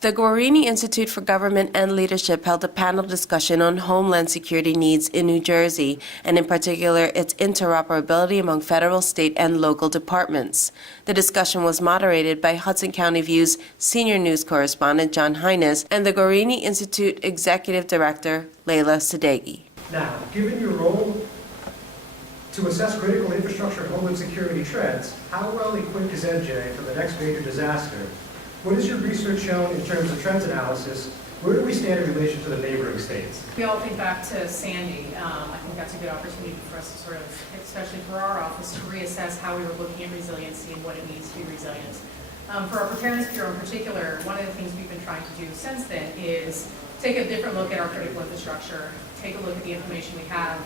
The Guarini Institute for Government and Leadership held a panel discussion on homeland security needs in New Jersey, and in particular its interoperability among federal, state, and local departments. The discussion was moderated by Hudson County View's senior news correspondent John Hines and the Guarini Institute Executive Director Leila Sadeghi. Now, given your role to assess critical infrastructure and homeland security trends, how well equipped is NJ for the next major disaster? What has your research shown in terms of trends analysis? Where do we stand in relation to the neighboring states? We all think back to Sandy. I think that's a good opportunity for us to sort of, especially for our office, to reassess how we were looking at resiliency and what it means to be resilient. For our Preparedness Bureau in particular, one of the things we've been trying to do since then is take a different look at our critical infrastructure, take a look at the information we have,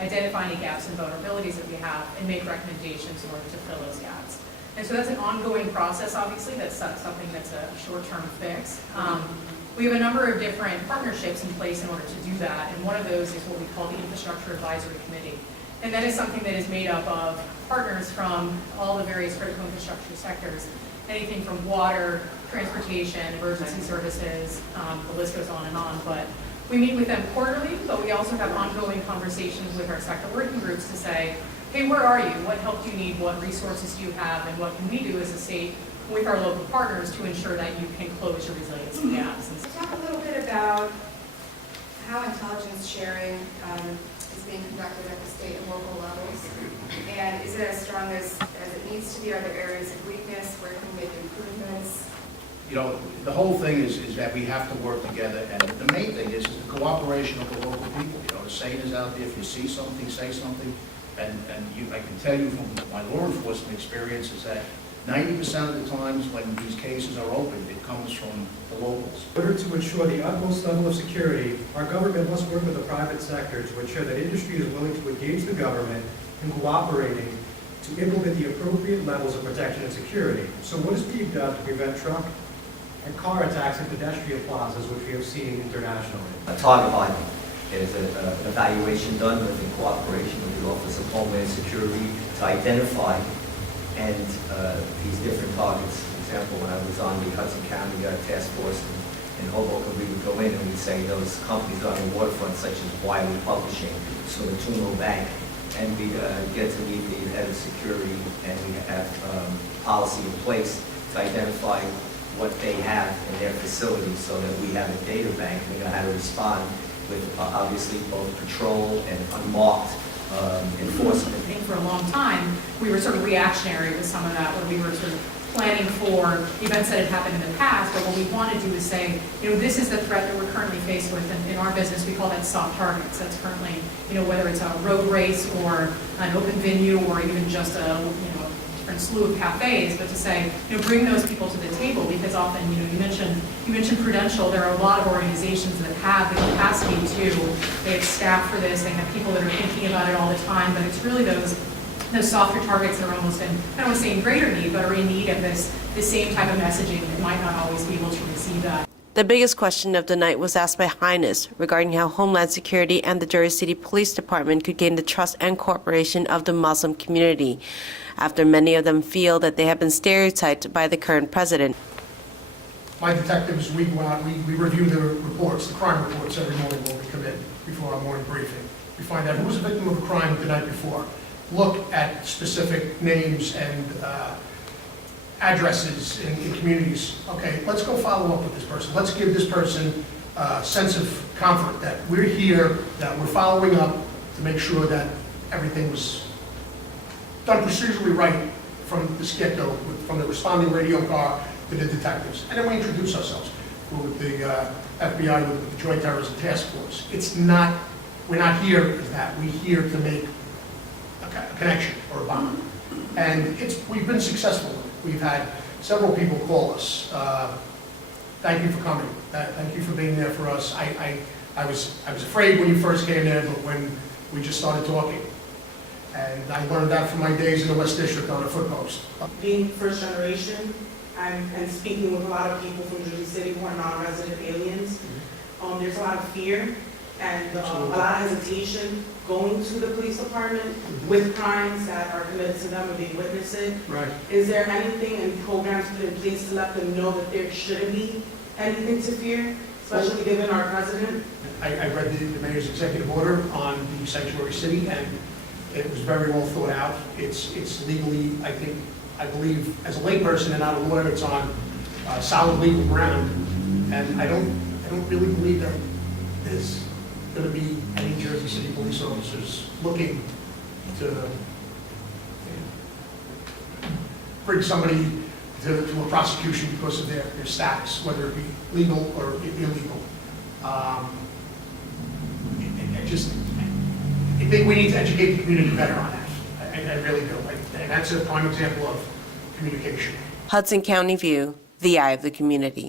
identify any gaps and vulnerabilities that we have, and make recommendations in order to fill those gaps. And so that's an ongoing process, obviously. That's something that's a short-term fix. We have a number of different partnerships in place in order to do that, and one of those is what we call the Infrastructure Advisory Committee. And that is something that is made up of partners from all the various critical infrastructure sectors, anything from water, transportation, emergency services, the list goes on and on. But we meet with them quarterly, but we also have ongoing conversations with our sector working groups to say, hey, where are you? What help do you need? What resources do you have? And what can we do as a state with our local partners to ensure that you can close your resiliency gaps? Talk a little bit about how intelligence sharing is being conducted at the state and local levels. And is it as strong as it needs to be? Are there areas of weakness? Where can we make improvements? You know, the whole thing is that we have to work together, and the main thing is the cooperation of the local people. You know, the saying is out there, if you see something, say something. And I can tell you from my law enforcement experience is that 90% of the times when these cases are opened, it comes from the locals. In order to ensure the utmost level of security, our government must work with the private sector to ensure that industry is willing to engage the government in cooperating to implement the appropriate levels of protection and security. So what is being done to prevent truck and car attacks in pedestrian plazas, which we have seen internationally? Target hiding. There's an evaluation done in cooperation with the Office of Homeland Security to identify these different targets. For example, when I was on the Hudson County Task Force in Hoboken, we would go in and we'd say those companies on the waterfront, such as Wiley Publishing, Sorrento Bank, and we get to meet the head of security, and we have policy in place to identify what they have in their facilities so that we have a data bank and we know how to respond with obviously both patrol and unmarked enforcement. I think for a long time, we were sort of reactionary with some of that, where we were sort of planning for events that had happened in the past, but what we want to do is say, you know, this is the threat that we're currently faced with, and in our business we call that soft targets. That's currently, you know, whether it's a road race or an open venue or even just a, you know, different slew of cafes, but to say, you know, bring those people to the table, because often, you know, you mentioned Prudential. There are a lot of organizations that have the capacity they have staff for this, they have people that are thinking about it all the time, but it's really those softer targets that are almost in, I don't want to say in greater need, but are in need of this same type of messaging that might not always be able to receive that. The biggest question of the night was asked by Hines regarding how Homeland Security and the Jersey City Police Department could gain the trust and cooperation of the Muslim community, after many of them feel that they have been stereotyped by the current president. My detectives, we go out, we review the reports, the crime reports every morning when we come in before our morning briefing. We find out who was a victim of a crime the night before, look at specific names and addresses in communities. Okay, let's go follow up with this person. Let's give this person a sense of comfort that we're here, that we're following up to make sure that everything was done procedurally right from the get-go, from the responding radio car to the detectives. And then we introduce ourselves. We're with the FBI, with the Joint Terrorism Task Force. We're not here as that. We're here to make a connection or a bond. And we've been successful. We've had several people call us. Thank you for coming. Thank you for being there for us. I was afraid when you first came there, but when we just started talking. And I learned that from my days in the West District on a foot post. Being first generation and speaking with a lot of people from Jersey City who are non-resident aliens, there's a lot of fear and a lot of hesitation going to the police department with crimes that are committed to them or they witness it. Right. Is there anything and programs put in place to let them know that there shouldn't be anything to fear, especially given our president. I read the mayor's executive order on the sanctuary city, and it was very well thought out. It's legally, I believe, as a layperson and not a lawyer, it's on solid legal ground. And I don't really believe that there's going to be any Jersey City police officers looking to bring somebody to a prosecution because of their status, whether it be legal or illegal. I think we need to educate the community better on that. I really do. And that's a prime example of communication. Hudson County View, the eye of the community.